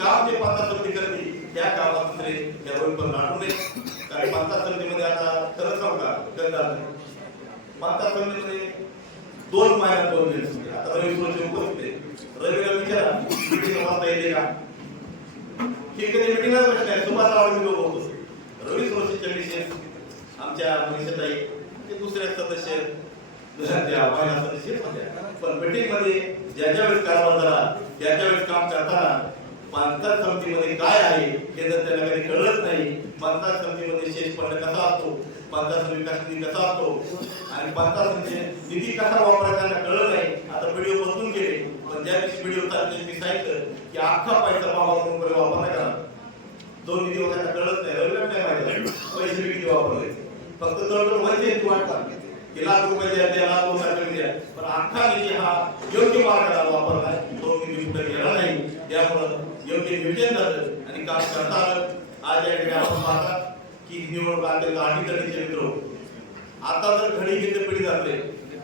काम जे पाच समिती करते त्या कामात तरी त्यावर पण लाटू नये कारण पाच समितीमध्ये आता तरच सांगू का? गंधार पाच समितीमध्ये दोन महिन्यात दोन दिवस आता रवी सुरक्षे उपस्थित आहे. रवीला विचारा. मिटिंग वाजता येते का? हे कधी मिटिंगला प्रश्न आहे? सुभाष राव मी लोक रवी सुरक्षेचे विषय आमच्या मनीषाताई ते दुसरे सदस्य त्या महिला सदस्य पण मीटिंगमध्ये ज्याच्या वेळेस कारभार झाला त्याच्या वेळेस काम करताना पंचायत समितीमध्ये काय आहे हे जर त्यांना काही कळत नाही पंचायत समितीमध्ये शेष फंड कसा असतो पंचायत समितीचा कसा निधी कसा असतो आणि पंचायत समितीने निधी कसा वापरायचा त्यांना कळलं नाही. आता व्हिडिओ बसून गेले पण ज्या दिवशी व्हिडिओ चालले मी सांगितलं की अख्खा पैसा बाबा म्हणून वापर नाही? करा दोन निधी वगैरे कळत नाही. रविला नाही माहिती पैसे किती वापरले? फक्त जवळजवळ माहिती आहे वाटतात की लाख रुपये द्या त्या लाख लाख रुपये द्या. पण अख्खा निधी हा योग्य मार्गाला वापरला तो निधी कुठे गेला नाही. त्यामुळं योग्य नियोजन झालं आणि काम करता आलं आज या ठिकाणी आपण पाहतात की निवडणूक अत्यंत अटीतटीचे मित्र आता जर घडी घेतली पिढी जाते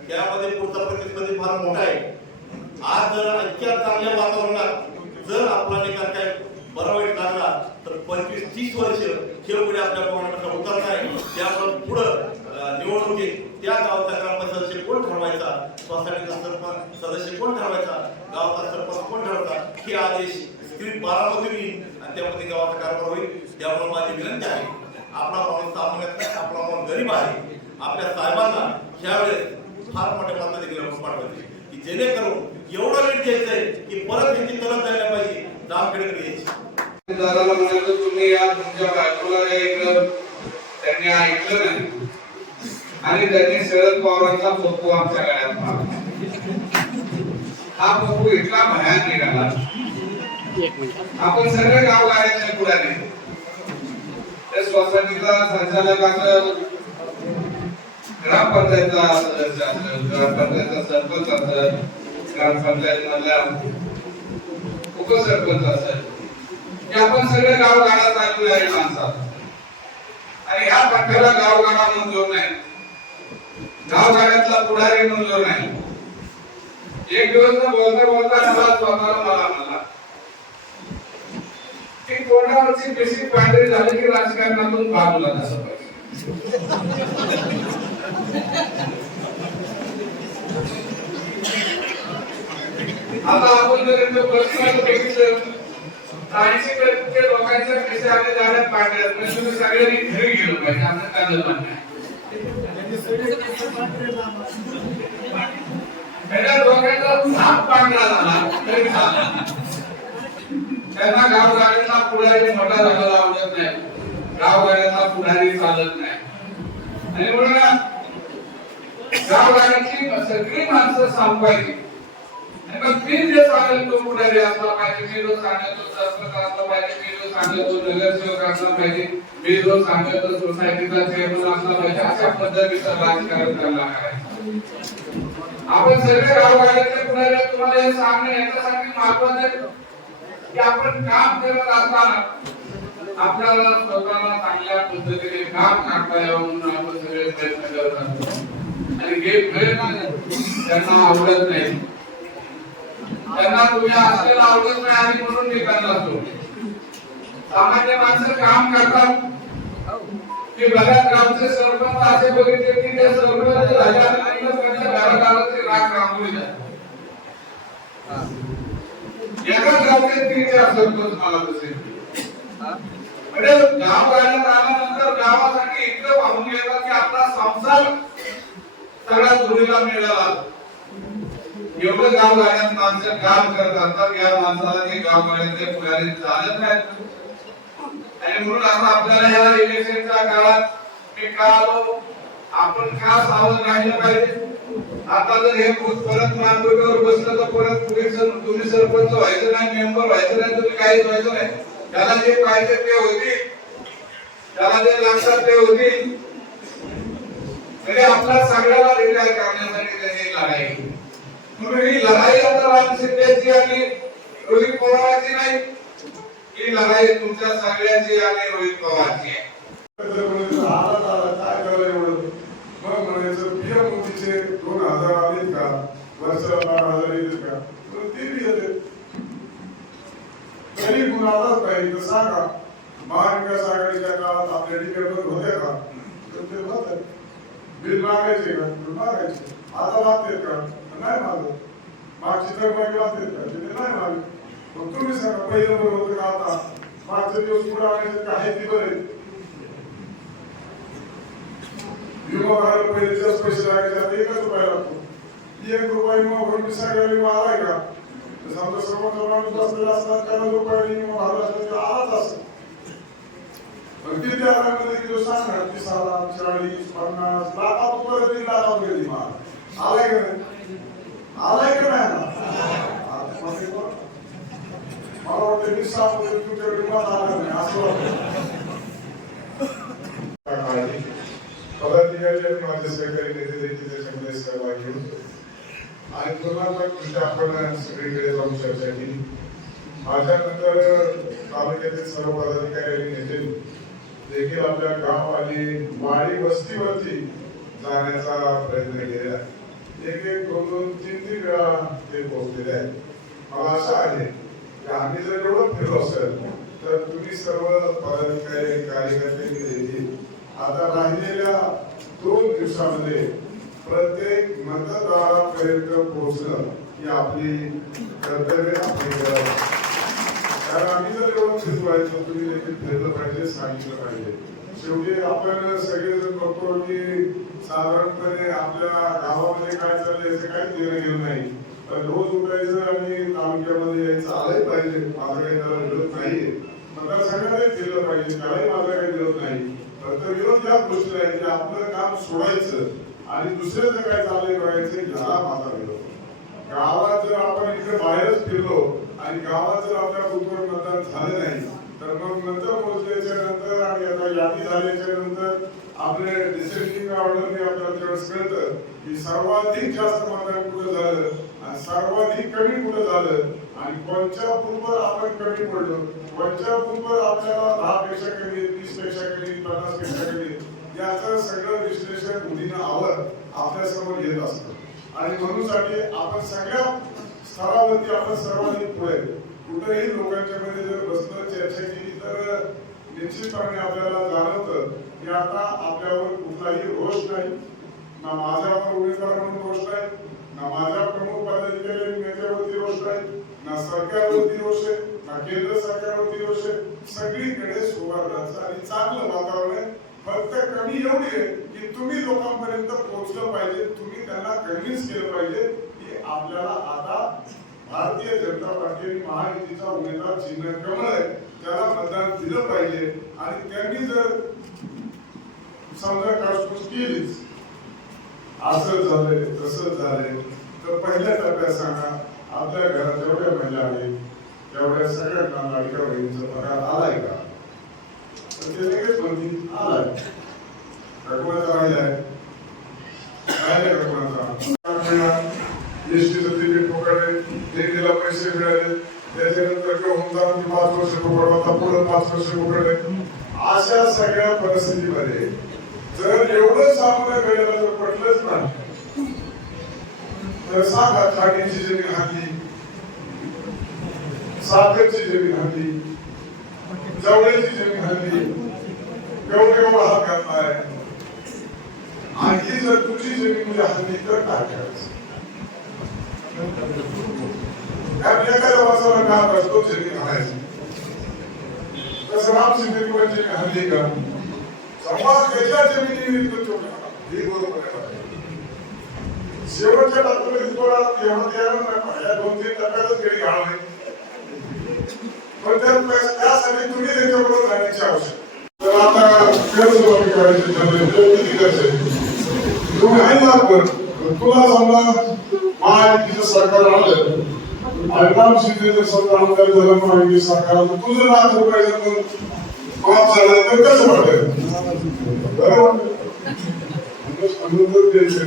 त्यामध्ये पुढचा प्रतिस्पर्धी फार मोठा आहे. आज जर इतक्या चांगल्या वातावरणात जर आपला निकाल काय बरा वाईट लागला तर पंचवीस तीस वर्ष खेळ पुढे आपल्या पवनाकडे उतरत आहे. त्यामुळे पुढं निवडणुकीत त्या गावाचा ग्रामपंचायत सदस्य कोण ठरवायचा सोसायटीचा सरपंच सदस्य कोण ठरवायचा गावाचा सरपंच कोण ठरवता हे आदेश स्क्रीन बारामधून येईल आणि त्यामुळे त्यामध्ये गावाचा कारभार होईल. त्यामुळे माझी विनंती आहे आपला माणूस सामान्यात नाही आपला माणूस गरीब आहे आपल्या साहेबांना ह्यावेळेस फार मोठ्या प्रमाणात देखील आपण पाठवायचे की जेणेकरून एवढं नीट घ्यायचंय की परत त्यांची तलब द्यायला पाहिजे जामखेडकडे यायची दादाला म्हणायचं तुम्ही या तुमच्या बायकोला ऐकलं त्यांनी ऐकलं नाही. आणि त्यांनी शरद पवारांचा पप्पू आमच्या गळ्यात हा पप्पू इतका भयान निघाला. आपण सगळे गाव गाड्याच्या पुढारी त्या सोसायटीचा संचालक असेल ग्रामपंचायतचा सदस्य असेल ग्रामपंचायतचा सरपंच असेल ग्रामपंचायत मधल्या उपसरपंच असेल हे आपण सगळे गाव गाडा चालू आहे माणसात आणि ह्या पट्ट्याला गाव गाडा मंजूर नाही. गाव गाड्यातला पुढारी मंजूर नाही. एक दिवस बोलता बोलता मला स्वतःला मला म्हणला. की तोंडावरची बेसिक पांढरी झाली की राजकारणातून बाजूला झालं पाहिजे आता आपण जर प्रश्न बघितलं ऐंशी टक्के लोकांच्या पैसे आले गाड्यात पाडल्यात म्हणजे तुम्ही सगळ्यांनी घरी गेलो पाहिजे आमचं त्याचं म्हणणं आहे. लोकांचा साप पांढरा झाला तरी झाला त्यांना गावकऱ्यांना पुढारी मोठा झालेला आवडत नाही. गावकऱ्यांना पुढारी चालत नाही. आणि म्हणून गावकऱ्यांची सगळी माणसं सांभाळली. आणि मग मी जे सांगेल तो पुढारी असला पाहिजे मी जो सांगेल तो सरपंच असला पाहिजे मी सांगेल तो नगरसेवक असला पाहिजे मी सांगेल तो सोसायटीचा चेअरमन असला पाहिजे अशा पद्धतीचं राजकारण त्यांना करायचं. आपण सगळे गावगाड्यातले पुढारी तुम्हाला हे सांगणे याच्यासाठी महत्वाचं आहे. की आपण काम करत असताना आपल्याला स्वतःला चांगल्या पद्धतीने काम करता येऊन आपण सगळे प्रयत्न करत असतो. आणि हे प्रयत्न त्यांना आवडत नाही. त्यांना तुम्ही असलेला आवडत नाही आणि म्हणून मी करत असतो. सामान्य माणसं काम करतात. की बऱ्याच गावचे सरपंच असे बघितले की त्या सरपंच राजा त्यांच्या राग रांगोळी जाते. एकाच गावचे तीन चार सरपंच मला म्हणजे गाव गाड्यात आल्यानंतर गावासाठी इतकं वाहून येतात की आपला संसार सगळ्या जोडीला मिळाला एवढं गाव गाड्यात माणसं काम करत असतात. या माणसाला ते गाव गाड्यातले पुढारी चालत नाहीत. आणि म्हणून आता आपल्याला या इलेक्शनच्या काळात मी का आलो? आपण का सावध राहिलं पाहिजे? आता जर हे परत मानगुटीवर बसलं तर परत पुढे तुम्ही सरपंच व्हायचं नाही मेंबर व्हायचं नाही तुम्ही काहीच व्हायचं नाही. त्याला जे पाहिजे ते होती. त्याला जे लागतात ते होती. म्हणजे आपला सगळ्याला रिटायर करण्यासाठी त्यांनी लढाई. म्हणून ही लढाई आता राम शिंदेची आणि रोहित पवारांची नाही. ही लढाई तुमच्या सगळ्यांची आणि रोहित पवारची आहे. वर्षाला बारा हजार ते बी येते तरी गुण सांगा महाविकास आपल्या ठिकाणी होत्या का ते बिल मागायचे का आता नाही मागत मागची तर मागे का ते नाही मागत मग तुम्ही सांगा पहिलं बरं आता दिवस पुढे आणायचे का आहे ती बरे विमा भरायला पहिले एकच रुपया लागतो. एक रुपया विमा भरून मी सगळ्या विमा आलाय का तर समजा सर्वत्र माणूस बसलेला असला त्याला रुपया विमा भरला असला तर आलाच असतो पण किती आरामध्ये किलो सांगा तीस हजार चाळीस पन्नास लाखात वर तरी लाखात गेली माल आलाय का नाही आलाय का नाही आला? आता मग ते कोण? मला वाटतं वीस सामध्ये तुमच्याकडे विमा आला नाही असं वाटतं काळजी पदाधिकारी आणि माझे सहकारी नेते देखील त्याच्यामध्ये सहभागी होते आणि पुन्हा आपण सगळीकडे जाऊन चर्चा केली. माझ्यानंतर तालुक्यातील सर्व पदाधिकारी नेते देखील आपल्या गाव आणि माळी वस्तीवरती जाण्याचा प्रयत्न केलेला एक एक दोन दोन तीन तीन वेळा ते पोहोचलेले आहेत. मला असं आहे की आम्ही जर एवढं फिरलो असेल तर तुम्ही सर्व पदाधिकारी आणि कार्यकर्ते देखील आता राहिलेल्या दोन दिवसामध्ये प्रत्येक मतदारापर्यंत पोहोचणं ही आपली कर्तव्य आपली गरज कारण आम्ही जर एवढं फिरतोय तुम्ही देखील फिरलं पाहिजे सांगितलं पाहिजे. शेवटी आपण सगळेजण बघतो की साधारणपणे आपल्या गावामध्ये काय चाललंय याचं काही देणं घेणं नाही. तर रोज उठायचं आणि तालुक्यामध्ये यायचं आलंय पाहिजे. माझं काही त्याला विरोध नाहीये. मतदारसंघालाही फिरलं पाहिजे. त्यालाही माझा काही विरोध नाही. फक्त विरोध या गोष्टी आहे की आपलं काम सोडायचं. आणि दुसऱ्याचं काय चाललंय बघायचं याला माझा विरोध गावात जर आपण इकडे बाहेरच फिरलो आणि गावात जर आपल्या बुथवर मतदान झालं नाही तर मग नंतर मोजल्याच्या नंतर आणि आता यादी झाल्याच्यानंतर आपले डिसेंडिंग ऑर्डरने आपल्याला तेवढंच कळतं की सर्वाधिक जास्त मतदान कुठं झालं आणि सर्वाधिक कमी कुठं झालं आणि कोणत्या आपण कमी पडलो कोणत्या आपल्याला दहा पेक्षा कमी वीसपेक्षा कमी पन्नासपेक्षा कमी याचं सगळं विश्लेषण बुद्धीनं आवर आपल्यासमोर येत असतं. आणि म्हणूनसाठी आपण सगळ्या स्तरावरती आपण सर्वांनी पुढे कुठेही लोकांच्या मध्ये जर बसलं चर्चा केली तर निश्चितपणे आपल्याला जाणवतं की आता आपल्यावर कुठलाही रोष नाही. ना माझ्यावर उमेदवार म्हणून रोष नाही. ना माझ्या प्रमुख पदाधिकारी नेत्यावरती रोष नाही. ना सरकारवरती रोष आहे. ना केंद्र सरकारवरती रोष आहे. सगळीकडे सुवर्णाचं आणि चांगलं वातावरण आहे फक्त कमी एवढी आहे की तुम्ही लोकांपर्यंत पोहोचलं पाहिजे तुम्ही त्यांना कन्व्हिन्स केलं पाहिजे की आपल्याला आता भारतीय जनता पार्टी आणि महायुतीचा उमेदवार चिन्ह कमळ आहे. त्याला मतदान दिलं पाहिजे. आणि त्यांनी जर समजा कासपूस केलीच असं झालंय तसं झालंय तर पहिल्या टप्प्यात सांगा आपल्या घरात जेवढ्या महिला आहेत तेवढ्या सगळ्यांना लाडक्या बहिणीचा पगार आलाय का? तर ते लगेच म्हणतील आलाय रकमाचा राहिलाय राहिलाय रकमाचा एसटीचं तिकीट पकडले दिल्लीला पैसे मिळाले त्याच्यानंतर होमदार पाच वर्ष पकडला आता पाच वर्ष पकडले अशा सगळ्या परिस्थितीमध्ये जर एवढं सामोरं गेलेलं जर पडलंच ना तर सांगा खाडीची जमीन हाती. साखरची जमीन हाती जवळची जमीन हाती केवढे केवढा हात घातलाय आणि ही जर तुझी जमीन म्हणजे हाती तर काय करायचं कारण एखाद्या माणसाला काम असतो जमीन हाणायची तसं राम हल्ली का? समाज त्याच्या जमिनीवर इतकं बरोबर आहे. शेवटच्या टप्प्यामध्ये थोडा एवढं द्यायला या दोन तीन टप्प्यातच घरी घालणे पण त्यासाठी तुम्ही त्यांच्याबरोबर जाण्याची आवश्यक तर आता कर्जमाफी करायची ठरले किती कर्ज तुम्ही आहे ना तुला समजा महायुतीचं सरकार आलं. आणि राम शिंदेचं समजा आमदार झालं महायुती सरकार आलं तुझं लाख रुपये जर मग माफ झालं तर कसं वाटेल बरोबर अनुभव द्यायचे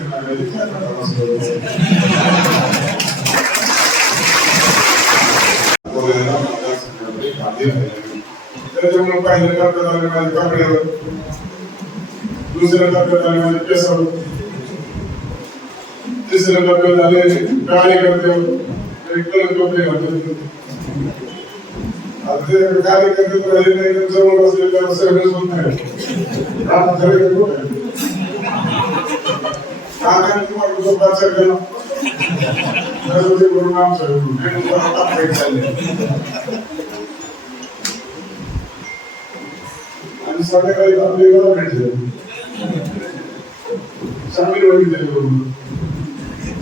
त्याच्यामुळे पहिल्या टप्प्यात आले माझ्या कपड्यावर दुसऱ्या टप्प्यात आले माझ्या केसावर तिसऱ्या आले कार्यकर्त्यावर एक कलर तर जवळ आणि तुम्हाला टाकायचं चाललंय. आणि संध्याकाळी आपले गाव भेटले चांगली बघितले करून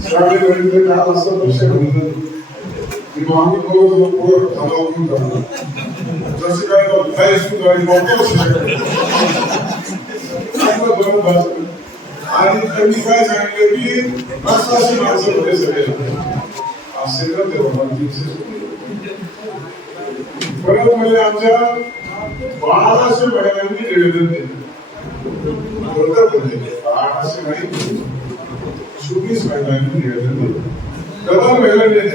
चांगली बघितले का असं लक्ष घालून की मग आम्ही दोघं जण पोरं थांबवून जाणार. जसं काय तो काही सुद्धा आणि मोठं असू शकतं. चांगलं बनवून बसलं. आणि त्यांनी काय सांगितलं की रस्ताची माणसं होते सगळे असे तर ते भगवंतीचे परत म्हणजे आमच्या बाराशे महिलांनी निवेदन दिलं बरोबर म्हणजे बाराशे नाही चोवीस महिलांनी निवेदन दिलं डबल महिलांनी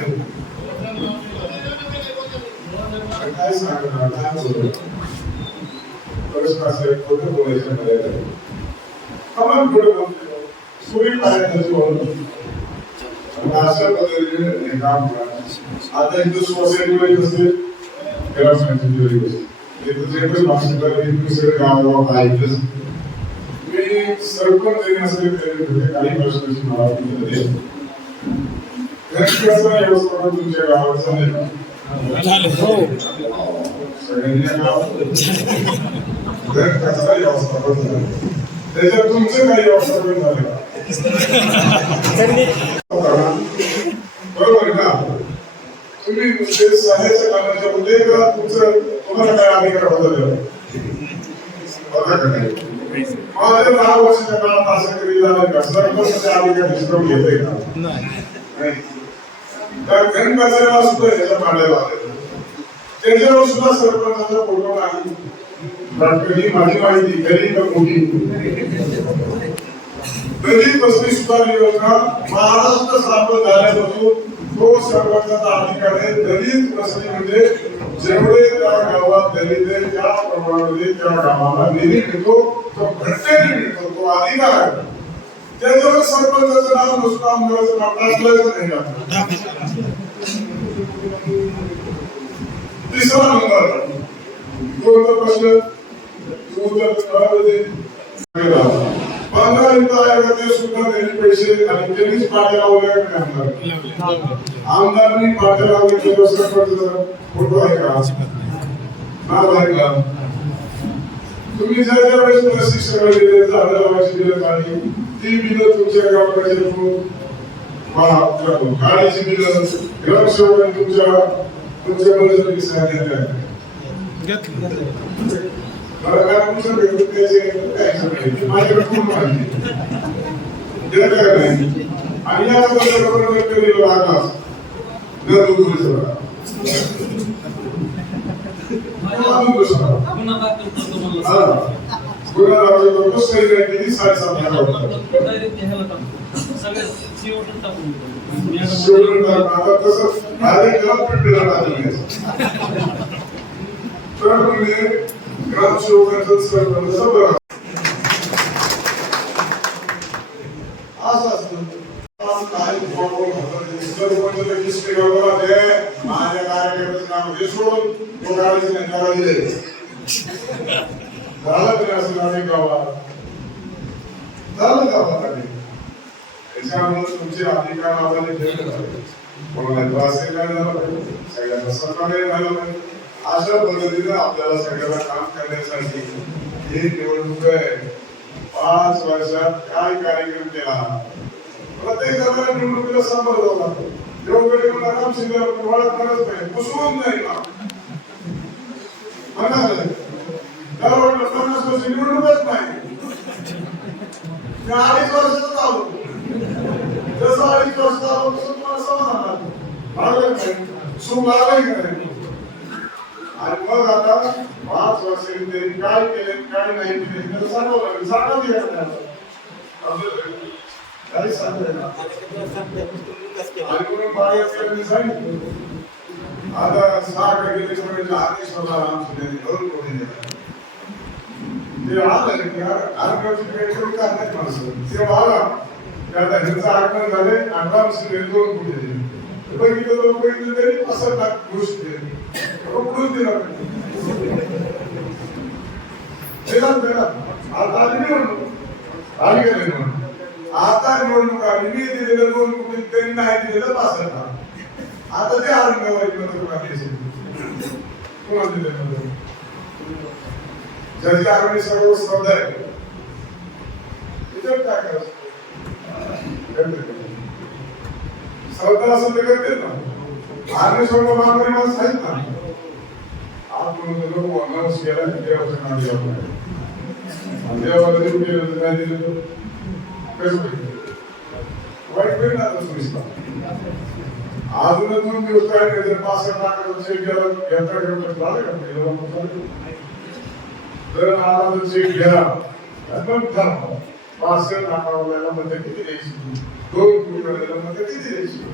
काम करा आता इथं सोसायटी असेल ग्रामपंचायती वगैरे असेल इथं जे काही भाषिक आहे दुसरे गावागावात ऐकलंच मी सरपंच जरी असेल तरी तिथे काही प्रश्नाची मला तिथे दे. घरच्याचं व्यवस्थापन तुमच्या गावाचं नाही का? सगळ्यांच्या झालं तुमचं काही झालं बरोबर का तुम्ही सहाय्याच्या कामाच्या मध्ये का तुमचं तुम्हाला काय अधिकार होता माझ्या दहा वर्षाच्या काळात असं कधी झालं का सरपंचाचे अधिकार हिसकावून का नाही तर सुद्धा आलेलं. त्याच्यावर सुद्धा सरपंचाचा फोटो नाही. माझी माहिती गरीब का मोठी? दलित वस्ती सुधार योजना महाराष्ट्र स्थापन झाल्यापासून तो सरपंचाचा अधिकार आहे. दलित वस्ती म्हणजे जेवढे त्या गावात दलित आहे त्या प्रमाणामध्ये त्या गावाला निधी मिळतो. तो घटनेने मिळतो तो अधिकार आहे. त्याच्यावर सरपंचाचं नाव नुसतं आमदाराचं नाव नाही तिसरा नंबर. कोणता प्रश्न? पंधरा आयोगाचे सुद्धा त्यांनी पैसे आणि त्यांनीच लावल्या आमदार आमदारांनी? लावले तेव्हा फोटो आहे का? नाव आहे का? तुम्ही जर ज्या वेळेस प्रशिक्षण दिले झाडाची बिलं गावाकडे येऊन पहा, गाडीची बिलं ग्रामसेवकांनी तुमच्या तुमच्या बजेट सांगितलं मला काय तुमचं भेटून त्याचे काय सांगायचे? साडेसात हजार आता तसं पिंडीला टाकलं. तर म्हणजे ग्रामसेवकाचं सरपंचाचं बरं. असं असतं. आज काय माझ्या कार्यकर्त्याचं नाव हे सोडून तो दिले. झालं तरी असं झाले गावात. झालं गावामध्ये. त्याच्यामुळे तुमचे अधिकार आम्हाला ठेवले पाहिजे. कोणाला त्रासही नाही झाला पाहिजे, सगळ्यांना सहकार्य झाला पाहिजे. अशा पद्धतीने आपल्याला सगळ्यांना काम करण्यासाठी ही निवडणूक आहे पाच वर्षात काय कार्यक्रम केला प्रत्येक जणांना निवडणुकीला सामोरं जावं लागतं देवगडी म्हणा राम शिंदे ओळख करत नाही कुसरून नाही ना म्हणा पन्नास वर्ष निवडणूकच नाही. अडीच वर्षाचं चालू. जसं अडीच वर्ष चालू तसं तुम्हाला समाधान आलं. लागलं नाही? सुख लागलं नाही? आणि मग आता पाच वर्षांनी त्यांनी काय केले काय नाही केले तर सांगावं लागेल. सांगावं लागेल काही सांगता आणि म्हणून बाळासाहेबांनी सांगितलं. आता सहा टक्के म्हणजे आदेश होता आमचे. दोन ನೀವು ಆಗಲ್ಲ ಕಾರ್ಯಕ್ರಮ ಅಡ್ವಾನ್ಸ್ ಮಾಡಿಸು ನೀವು ಆಗ ಹೆಲ್ತ್ ಆದ್ಮೇಲೆ ಅಡ್ವಾನ್ಸ್ ಎಲ್ರು ಕೊಟ್ಟಿದ್ದೀನಿ ಉಪಯೋಗಿಗಳು ಉಪಯೋಗಿಸಿದ್ದೇನೆ ಹೊಸ ಕೂರಿಸಿದ್ದೇನೆ ಕೂರಿಸ್ತೀರ ಬೇಡ ಬೇಡ ಆ ತಾನೇ ಉಂಟು ಹಾಗೆ ನೋಡಿ ಆತ ನೋಡು ನಿಮಗೆ ದಿನದ ನೋಡು ತೆನ್ನ ಹಾಕಿದ್ರೆ ಪಾಸ್ ಅಂತ ಆತದೇ ಆರಂಭವಾಗಿ ಬಂದು ಪ್ರಾರ್ಥಿಸಿದ್ದು ज्याची आम्ही सर्व स्पर्धा आहे. त्याच्यावर काय करायचं? श्रद्धा असेल ते करते ना. आम्ही सर्व बापरी माणसं आहेत ना. आपण लोक नवस केला देवाचं नाव द्यावं देवाला देऊ केलं नाही दिलं कसं वाईट ना अजूनच दोन दिवस काय नाही तर घेता झालं का? पहिलं आला तर चेक घ्या एकदम ठरवा मध्ये किती द्यायची? दोन मध्ये किती द्यायची?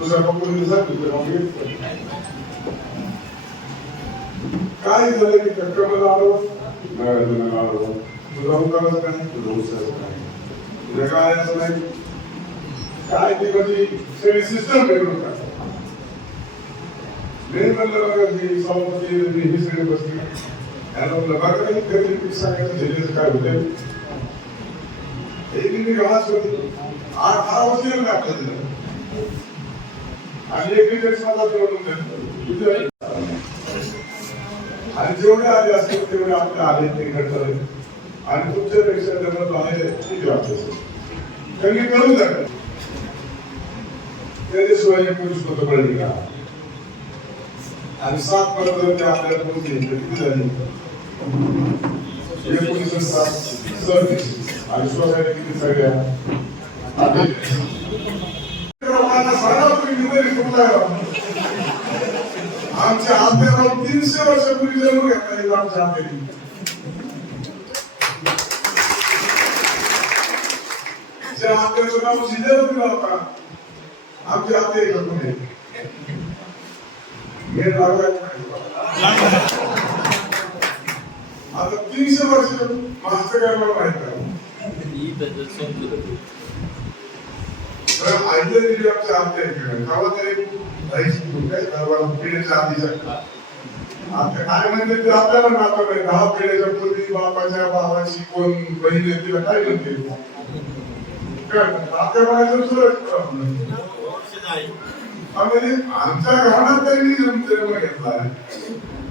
तुझा पकडून जा काय झालं की कस्टमर आलो? नाही आलो. तुझा उतारच नाही तुझा उसाच नाही. तुझ्या काय असं नाही? काय ती कधी? सगळी सिस्टम भेटून मी सभापती ही बसली यांना कधी सांगायचं झेलेचं काय एक मी होती आठ दहा वर्ष गेले आपल्या आणि एक लिटर माझा जोडून आणि जेवढे आले असतील तेवढे आपले आले ते घडलं आणि तुमच्यापेक्षा जमत आहे ती वाटत त्यांनी करून जात त्याच्याशिवाय पोलीस मतं पडली का आणि सात पर्यंत ते आपल्याला पोहोचले किती एकोणीस सात आणि सोसायटी किती सगळ्या तुम्ही आमच्या आत्याराव तीनशे वर्षापूर्वी जन्म घेतला आमच्या आत्याने. त्या आत्याचं नाव सिद्धेव होता आमच्या आत्या एक होते हे नाव आहे आता तीनशे वर्ष मागचं काय मला माहीत आहे दिली आमच्या इकडे तरी पिढीच्या आधीच्या आता काय म्हणते ते आपल्याला नातं नाही दहा पिढ्याच्या पूर्वी बापाच्या भावाची कोण बहीण तिला काय म्हणते काय आपल्या बाळाचं सुरत आमच्या घरात त्यांनी जन्म घेतला.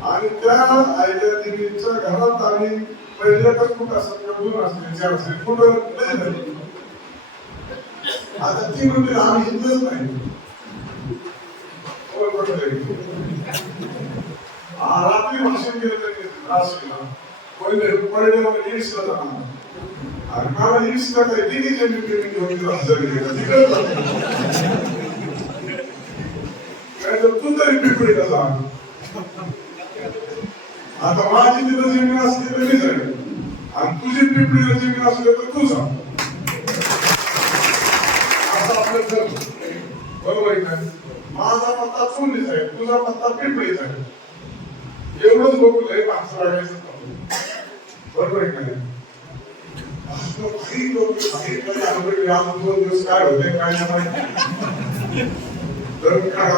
आणि त्या आईच्या देवीच्या घरात आम्ही पहिले तर कुठं असं दोन असले चार असले कुठं नाही झाले. आता ती म्हणजे आम्ही हिंदच नाही. रात्री भाषण केलं तरी नाशिकला पहिले पहिले मला ईस्टला जाणार आणि मला ईस्टला काय दिदीच्या मीटिंग घेऊन तिला हजर केलं तिकडे नाही तर तू तरी पिपळीला जा आता माझी तिथं जमीन असली तर मी जाईल आणि तुझी पिपळीला जमीन असली तर तू जा. असं आपलं ठरलं. बरोबर आहे का माझा पत्ता चोंडीचा आहे तुझा पत्ता पिंपळीचा आहे. एवढंच बघू लय माणसं वागायचं बरोबर आहे का काही लोक काही दिवस काय होते काय नाही माहिती. तर काढा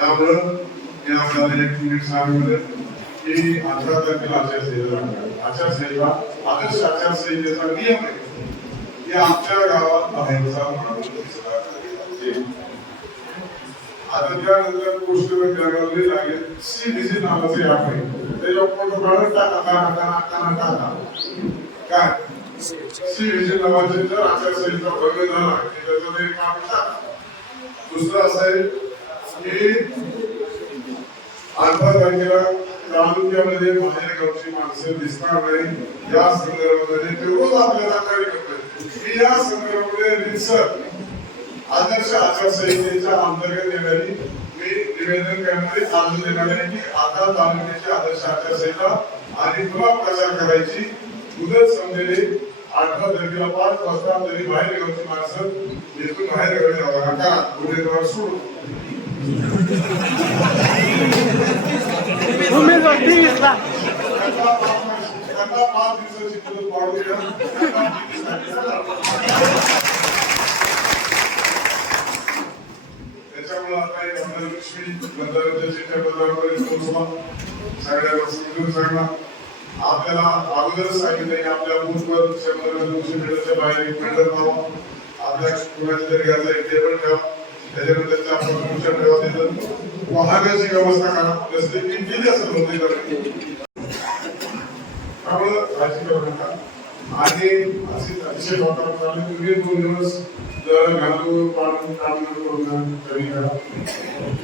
त्यामुळं या मुलाला एक मिनिट सांगितलं की अठरा तारखेला आचारसंहिता आचारसंहिता आदर्श आचारसंहितेचा नियम आहे. की आमच्या गावात बाहेरचा आता त्यानंतर गोष्ट जगावली लागेल सी व्हिजिट नावाचे ऍप आहे. त्याच्या फोटो काढून टाका टाका टाका टाका टाका. काय? सी विजय नावाचे जर आचारसंहिता भंग झाला की त्याचं ते काम टाका दुसरं असं आहे की अठरा तारखेला तालुक्यामध्ये गावची माणसं दिसणार नाही. या संदर्भामध्ये ते रोज आपल्याला तक्रारी करतात. मी या संदर्भामध्ये रितसर आदर्श आचारसंहितेच्या अंतर्गत येणारी मी निवेदन करणारे चालू देणार आहे की आता तालुक्याची आदर्श आचारसंहिता आणि पुन्हा प्रचार करायची मुदत संपलेली अठरा तारखेला पाच वाजता तरी बाहेर गावची माणसं येथून बाहेर गावी जावं नका उमेदवार सोडून. त्याच्यामुळे आपल्याला अगोदरच सांगितलं की आपल्या बूथवर शंभर दोनशे मीटरच्या बाहेर एक मीटर लावा आपल्या कुणाच्या तरी घरचा एक टेबल ठेवा त्याच्यानंतर आपण खुर्च्या ठेवा तिथं वाहनाची व्यवस्था करा. जसं की केली असं होते त्यामुळं काळजी करू नका आणि असे अतिशय वातावरण तुम्ही दोन दिवस जर घालून पाडून काम करून कमी करा.